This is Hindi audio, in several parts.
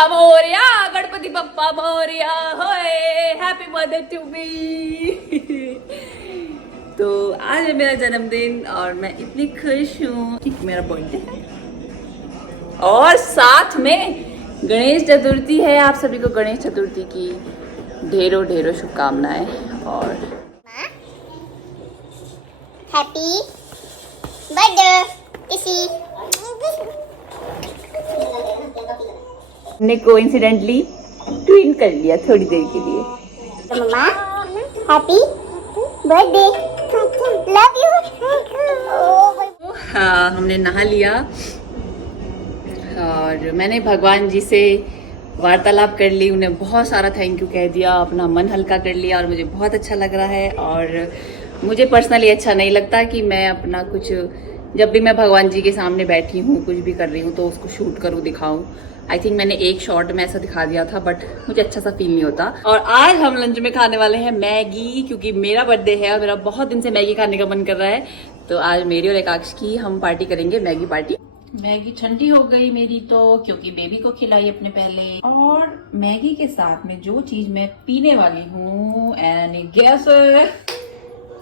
बप्पा मोरया, गणपति बप्पा मोरया, होए हैप्पी बर्थडे टू मी। तो आज है मेरा जन्मदिन और मैं इतनी खुश हूँ कि मेरा बर्थडे है और साथ में गणेश चतुर्थी है। आप सभी को गणेश चतुर्थी की ढेरों ढेरों शुभकामनाएं और हैप्पी बर्थडे इसी ने कोइंसिडेंटली ट्विन कर लिया थोड़ी देर के लिए। तो मम्मा हैप्पी बर्थडे लव यू। हाँ, हमने नहा लिया और मैंने भगवान जी से वार्तालाप कर ली, उन्हें बहुत सारा थैंक यू कह दिया, अपना मन हल्का कर लिया और मुझे बहुत अच्छा लग रहा है। और मुझे पर्सनली अच्छा नहीं लगता कि मैं अपना कुछ, जब भी मैं भगवान जी के सामने बैठी हूँ कुछ भी कर रही हूँ तो उसको शूट करूँ, दिखाऊँ। आई थिंक मैंने एक शॉट में ऐसा दिखा दिया था बट मुझे अच्छा सा फील नहीं होता। और आज हम लंच में खाने वाले हैं मैगी, क्योंकि मेरा बर्थडे है और मेरा बहुत दिन से मैगी खाने का मन कर रहा है। तो आज मेरी और एकाक्ष की हम पार्टी करेंगे, मैगी पार्टी। मैगी ठंडी हो गई मेरी तो, क्योंकि बेबी को खिलाई अपने पहले। और मैगी के साथ में जो चीज मैं पीने वाली हूँ एनी गेस?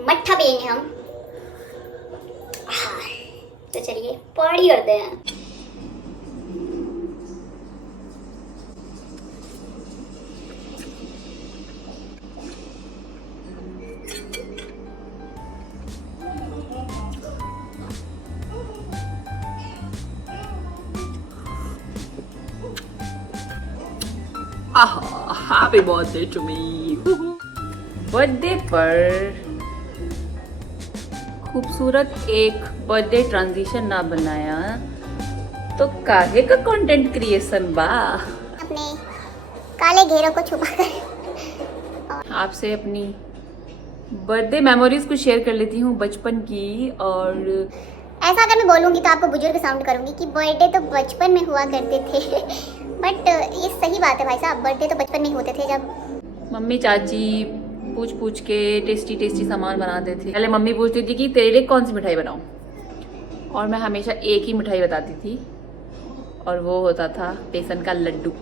मट्ठा पियेंगे हम। तो चलिए पार्टी करते हैं। Happy birthday to me. Birthday पर खूबसूरत एक बर्थडे ट्रांजिशन ना बनाया तो काहे का कंटेंट क्रिएशन बा। अपने काले घेरों को छुपाकर आपसे अपनी बर्थडे मेमोरीज को शेयर कर लेती हूँ बचपन की। और ऐसा अगर मैं बोलूंगी तो आपको बुजुर्ग साउंड करूंगी कि बर्थडे तो बचपन में हुआ करते थे बट ये सही बात है भाई साहब, बर्थडे तो बचपन में ही होते थे जब मम्मी चाची पूछ पूछ के टेस्टी टेस्टी सामान बनाते थे। पहले मम्मी पूछती थी कि तेरे लिए कौन सी मिठाई बनाऊं, और मैं हमेशा एक ही मिठाई बताती थी और वो होता था बेसन का लड्डू।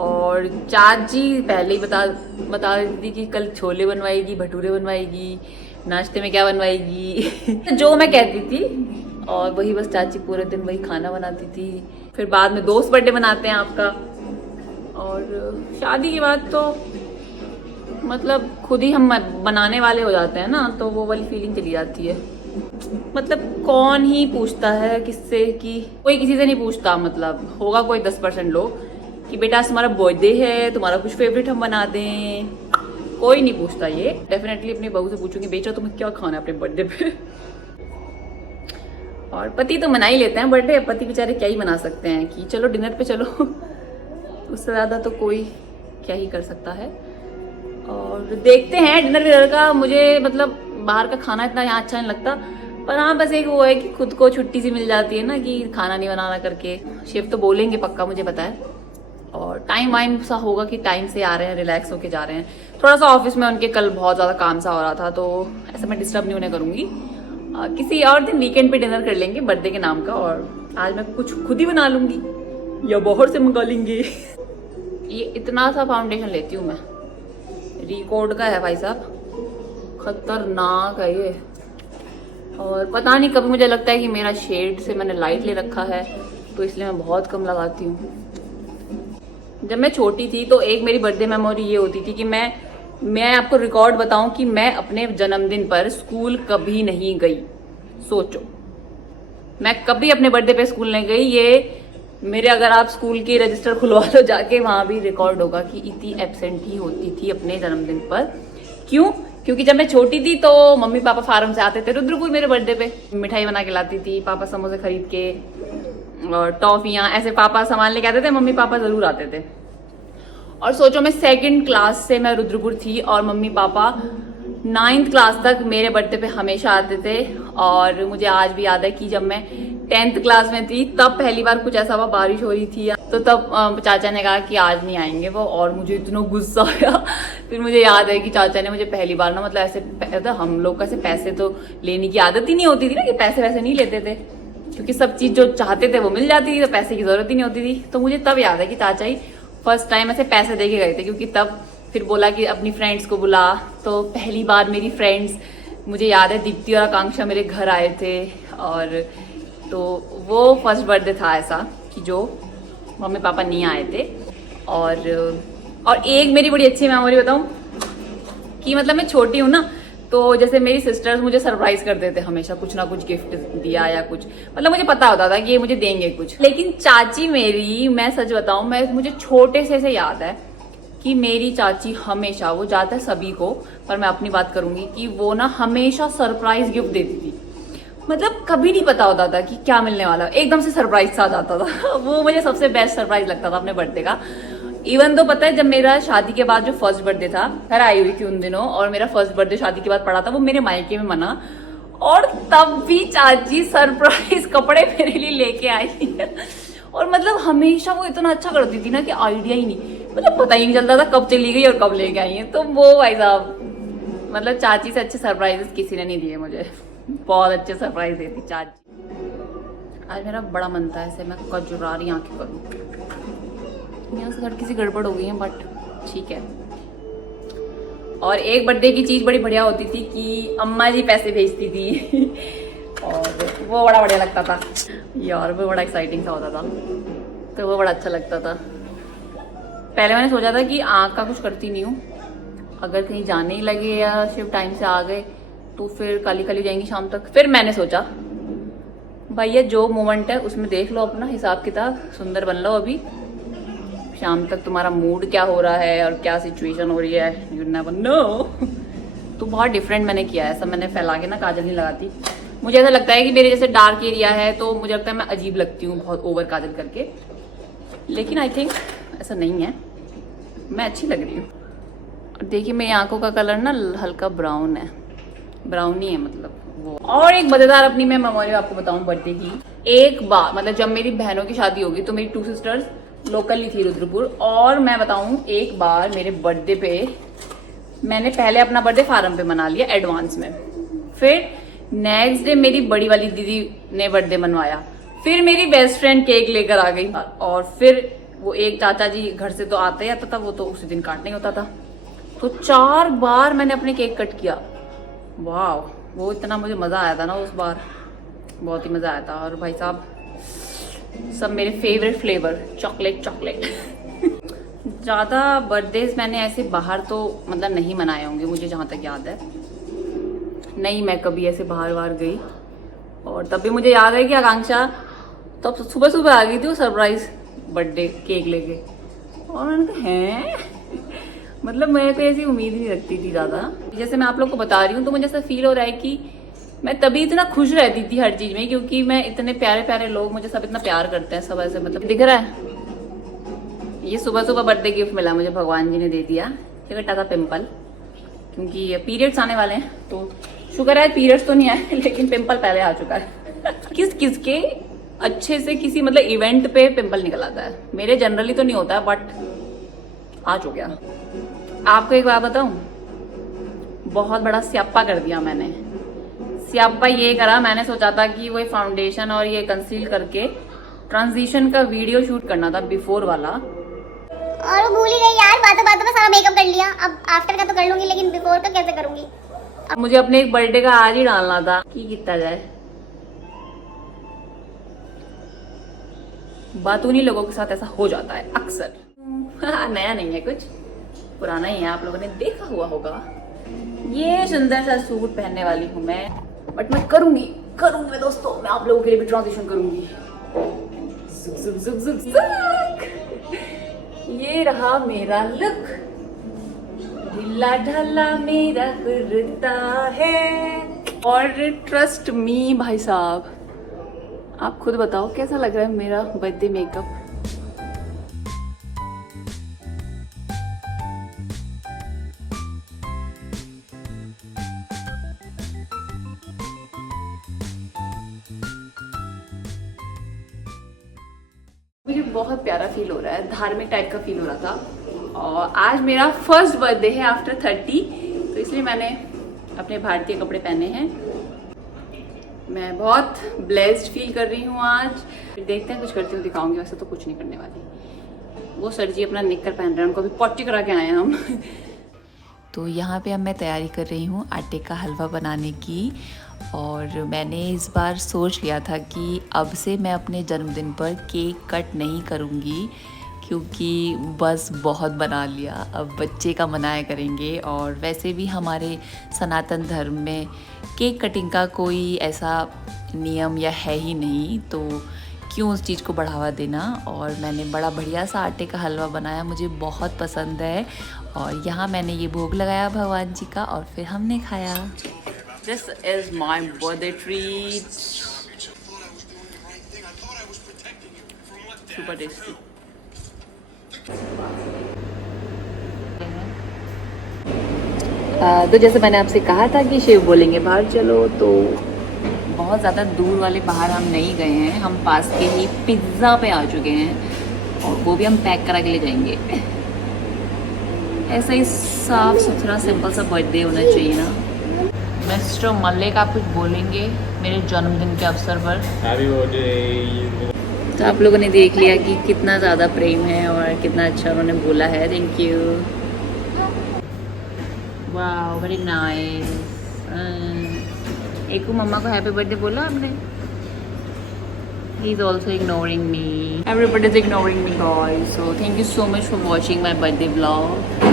और चाची पहले ही बता देती थी कि कल छोले बनवाएगी, भटूरे बनवाएगी, नाश्ते में क्या बनवाएगी जो मैं कहती थी और वही बस चाची पूरे दिन वही खाना बनाती थी। फिर बाद में दोस्त बर्थडे बनाते हैं आपका, और शादी के बाद तो मतलब खुद ही हम बनाने वाले हो जाते हैं ना, तो वो वाली फीलिंग चली जाती है। मतलब कौन ही पूछता है किससे, कि कोई किसी से नहीं पूछता। मतलब होगा कोई 10% लोग कि बेटा आज तुम्हारा बर्थडे है, तुम्हारा कुछ फेवरेट हम बना दें, कोई नहीं पूछता ये। डेफिनेटली अपनी बहू से पूछूंगी बेटा तुम्हें क्या खाना है अपने बर्थडे पे। और पति तो मना ही लेते हैं बर्थडे, पति बेचारे क्या ही मना सकते हैं कि चलो डिनर पे चलो उससे ज़्यादा तो कोई क्या ही कर सकता है। और देखते हैं डिनर विनर का। मुझे मतलब बाहर का खाना इतना यहाँ अच्छा नहीं लगता, पर हाँ बस एक वो है कि खुद को छुट्टी सी मिल जाती है ना कि खाना नहीं बनाना करके। शेफ तो बोलेंगे पक्का, मुझे पता है। और टाइम वाइम सा होगा कि टाइम से आ रहे हैं, रिलैक्स होके जा रहे हैं। थोड़ा सा ऑफिस में उनके कल बहुत ज़्यादा काम सा हो रहा था, तो ऐसा मैं डिस्टर्ब नहीं उन्हें करूँगी। किसी और दिन वीकेंड पे डिनर कर लेंगे बर्थडे के नाम का, और आज मैं कुछ खुद ही बना लूँगी या बाहर से मंगा लेंगे। ये इतना सा फाउंडेशन लेती हूँ मैं, रिकॉर्ड का है भाई साहब, खतरनाक है ये। और पता नहीं कभी मुझे लगता है कि मेरा शेड से मैंने लाइट ले रखा है तो इसलिए मैं बहुत कम लगाती हूँ। जब मैं छोटी थी तो एक मेरी बर्थडे मेमोरी ये होती थी कि मैं आपको रिकॉर्ड बताऊं कि मैं अपने जन्मदिन पर स्कूल कभी नहीं गई। सोचो, मैं कभी अपने बर्थडे पे स्कूल नहीं गई। ये मेरे, अगर आप स्कूल की रजिस्टर खुलवा लो जाके, वहां भी रिकॉर्ड होगा कि इतनी एब्सेंट ही होती थी अपने जन्मदिन पर। क्यों? क्योंकि जब मैं छोटी थी तो मम्मी पापा फार्म से आते थे रुद्रपुर मेरे बर्थडे पे, मिठाई बना के लाती थी, पापा समोसे खरीद के और टॉफियाँ ऐसे पापा सामान लेके आते थे, मम्मी पापा जरूर आते थे। और सोचो मैं 2nd क्लास से मैं रुद्रपुर थी और मम्मी पापा 9th क्लास तक मेरे बर्थडे पे हमेशा आते थे। और मुझे आज भी याद है कि जब मैं 10th क्लास में थी तब पहली बार कुछ ऐसा हुआ, बारिश हो रही थी तो तब चाचा ने कहा कि आज नहीं आएंगे वो, और मुझे इतना गुस्सा आया। फिर मुझे याद है कि चाचा ने मुझे पहली बार ना, मतलब ऐसे हम लोग का ऐसे पैसे तो लेने की आदत ही नहीं होती थी ना, कि पैसे वैसे नहीं लेते थे, क्योंकि सब चीज जो चाहते थे वो मिल जाती थी, तो पैसे की जरूरत ही नहीं होती थी। तो मुझे तब याद है कि चाचा ही फर्स्ट टाइम ऐसे पैसे दे के गए थे, क्योंकि तब फिर बोला कि अपनी फ्रेंड्स को बुला। तो पहली बार मेरी फ्रेंड्स, मुझे याद है दीप्ति और आकांक्षा मेरे घर आए थे, और तो वो फर्स्ट बर्थडे था ऐसा कि जो मम्मी पापा नहीं आए थे। और एक मेरी बड़ी अच्छी मेमोरी बताऊं कि मतलब मैं छोटी हूँ ना, तो जैसे मेरी सिस्टर्स मुझे सरप्राइज कर देते हमेशा, कुछ ना कुछ गिफ्ट दिया या कुछ, मतलब मुझे पता होता था कि ये मुझे देंगे कुछ। लेकिन चाची मेरी, मैं सच बताऊं, मुझे छोटे से याद है कि मेरी चाची हमेशा, वो जाता है सभी को, पर मैं अपनी बात करूंगी कि वो ना हमेशा सरप्राइज गिफ्ट देती थी। मतलब कभी नहीं पता होता था कि क्या मिलने वाला, एकदम से सरप्राइज सा आ जाता था। वो मुझे सबसे बेस्ट सरप्राइज लगता था अपने बर्थडे का। इवन तो पता है, जब मेरा शादी के बाद जो फर्स्ट बर्थडे था, घर आई हुई थी उन दिनों, और मेरा फर्स्ट बर्थडे शादी के बाद पड़ा था, वो मेरे मायके में मना, और तब भी चाची सरप्राइज कपड़े मेरे लिए लेके आई। और मतलब हमेशा वो इतना अच्छा करती थी ना कि आइडिया ही नहीं, मतलब पता ही नहीं चलता था कब चली गई और कब लेके आई है। तो वो भाई साहब, मतलब चाची से अच्छे सरप्राइजेस किसी ने नहीं दिए मुझे। बहुत अच्छे सरप्राइज देती चाची। आज मेरा बड़ा मन था ऐसे मैं कजुरारी आंखें करूं। यहाँ से किसी गड़बड़ हो गई है, बट ठीक है। और एक बर्थडे की चीज बड़ी बढ़िया होती थी कि अम्मा जी पैसे भेजती थी और वो बड़ा बढ़िया लगता था यार, वो बड़ा एक्साइटिंग सा होता था, तो वो बड़ा अच्छा लगता था। पहले मैंने सोचा था कि आँख का कुछ करती नहीं हूँ, अगर कहीं जाने ही लगे या शिफ्ट टाइम से आ गए तो फिर काली काली जाएंगी शाम तक। फिर मैंने सोचा भैया जो मोमेंट है उसमें देख लो अपना हिसाब किताब, सुंदर बन लो अभी, शाम तक तुम्हारा मूड क्या हो रहा है और क्या सिचुएशन हो रही है, यू नेवर नो। तो बहुत डिफरेंट मैंने किया है, सब मैंने फैला के ना काजल नहीं लगाती। मुझे ऐसा लगता है कि मेरे जैसे डार्क एरिया है तो मुझे लगता है मैं अजीब लगती हूँ बहुत ओवर काजल करके, लेकिन आई थिंक ऐसा नहीं है, मैं अच्छी लग रही हूँ। देखिए मेरी आंखों का कलर ना हल्का ब्राउन है, ब्राउनी है मतलब वो। और एक मजेदार अपनी मैं मेमोरी आपको बताऊं बर्थडे की। एक बार मतलब जब मेरी बहनों की शादी होगी तो मेरी 2 सिस्टर्स लोकल ही थी रुद्रपुर, और मैं बताऊं एक बार मेरे बर्थडे पे मैंने पहले अपना बर्थडे फार्म पे मना लिया एडवांस में, फिर नेक्स्ट डे मेरी बड़ी वाली दीदी ने बर्थडे मनवाया, फिर मेरी बेस्ट फ्रेंड केक लेकर आ गई, और फिर वो एक चाचा जी घर से तो आता ही आता था, वो तो उसी दिन काटना ही होता था। तो 4 बार मैंने अपने केक कट किया। वाह, वो इतना मुझे मजा आया था ना उस बार, बहुत ही मजा आया था। और भाई साहब सब मेरे फेवरेट फ्लेवर चॉकलेट चॉकलेट। ज्यादा बर्थडेज मैंने ऐसे बाहर तो मतलब नहीं मनाए होंगे मुझे जहां तक याद है, नहीं मैं कभी ऐसे बाहर बाहर गई। और तब भी मुझे याद है कि आकांक्षा तब सुबह सुबह आ गई थी वो सरप्राइज बर्थडे केक लेके, और मैंने कहा हैं मतलब मैं कोई ऐसी उम्मीद नहीं रखती थी ज्यादा। जैसे मैं आप लोग को बता रही हूँ तो मुझे ऐसा फील हो रहा है कि मैं तभी इतना खुश रहती थी हर चीज में, क्योंकि मैं इतने प्यारे प्यारे लोग, मुझे सब इतना प्यार करते हैं, सब ऐसे मतलब दिख रहा है। ये सुबह सुबह बर्थडे गिफ्ट मिला मुझे, भगवान जी ने दे दिया, ये कटा था पिंपल, क्योंकि पीरियड्स आने वाले हैं तो शुक्र है पीरियड्स तो नहीं आए लेकिन पिंपल पहले आ चुका है। किस किस के अच्छे से किसी मतलब इवेंट पे पिंपल निकल आता है, मेरे जनरली तो नहीं होता है बट आज हो गया। आपको एक बात बताऊं, बहुत बड़ा स्यापा कर दिया मैंने। स्यापा ये करा, मैंने सोचा था कि वो फाउंडेशन और ये कंसील करके ट्रांजिशन का वीडियो शूट करना था बिफोर वाला, और वो भूल ही गई यार, बातों बातों में सारा मेकअप कर लिया। अब आफ्टर का तो कर लूंगी, लेकिन बिफोर का कैसे करूंगी। अब मुझे अपने एक बर्थडे का आज ही डालना था कि कितना जाए। बात उन्हीं लोगों के साथ ऐसा हो जाता है अक्सर। नया नहीं है कुछ, पुराना ही है, आप लोगों ने देखा हुआ होगा। ये सुंदर सा सूट पहनने वाली हूँ मैं, बट मैं करूंगी दोस्तों, मैं आप लोगों के लिए भी ट्रांजिशन करूंगी। जुक जुक जुक जुक जुक। ये रहा मेरा लुक, ढीला ढाला मेरा कुर्ता है। और ट्रस्ट मी भाई साहब, आप खुद बताओ कैसा लग रहा है मेरा बर्थडे मेकअप। मुझे बहुत प्यारा फील हो रहा है, धार्मिक टाइप का फील हो रहा था। और आज मेरा फर्स्ट बर्थडे है आफ्टर 30, तो इसलिए मैंने अपने भारतीय कपड़े पहने हैं। मैं बहुत ब्लेस्ड फील कर रही हूँ आज। फिर देखते हैं, कुछ करती हूँ दिखाऊंगी, वैसे तो कुछ नहीं करने वाली। वो सर जी अपना निक्कर पहन रहे हैं, उनको भी पॉटी करा के आए हैं हम। तो यहाँ पे अब मैं तैयारी कर रही हूँ आटे का हलवा बनाने की। और मैंने इस बार सोच लिया था कि अब से मैं अपने जन्मदिन पर केक कट नहीं करूँगी, क्योंकि बस बहुत बना लिया, अब बच्चे का मनाया करेंगे। और वैसे भी हमारे सनातन धर्म में केक कटिंग का कोई ऐसा नियम या है ही नहीं, तो क्यों उस चीज़ को बढ़ावा देना। और मैंने बड़ा बढ़िया सा आटे का हलवा बनाया, मुझे बहुत पसंद है। और यहाँ मैंने ये भोग लगाया भगवान जी का, और फिर हमने खाया। This is my birthday treat, super tasty. तो जैसे मैंने आपसे कहा था कि शिव बोलेंगे बाहर चलो, तो बहुत ज़्यादा दूर वाले बाहर हम नहीं गए हैं, हम पास के ही पिज़्ज़ा पे आ चुके हैं, और वो भी हम पैक करा के ले जाएंगे। ऐसा ही साफ सुथरा सिंपल सा बर्थडे होना चाहिए ना। मिस्टर मल्लिक, आप कुछ बोलेंगे मेरे जन्मदिन के अवसर पर? Happy birthday. तो आप लोगों ने देख लिया कि कितना ज़्यादा प्रेम है और कितना अच्छा उन्होंने बोला है। Thank you. वाह, वेरी नाइस। एक मम्मा को हैप्पी बर्थडे बोला आपने? He is also ignoring me. Everybody is ignoring me, guys. So thank you so much for watching my birthday vlog.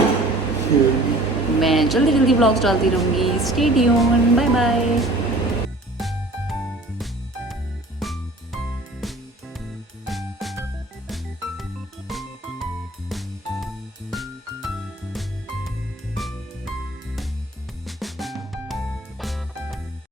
मैं जल्दी जल्दी vlogs डालती रहूँगी. Stay tuned. Bye bye.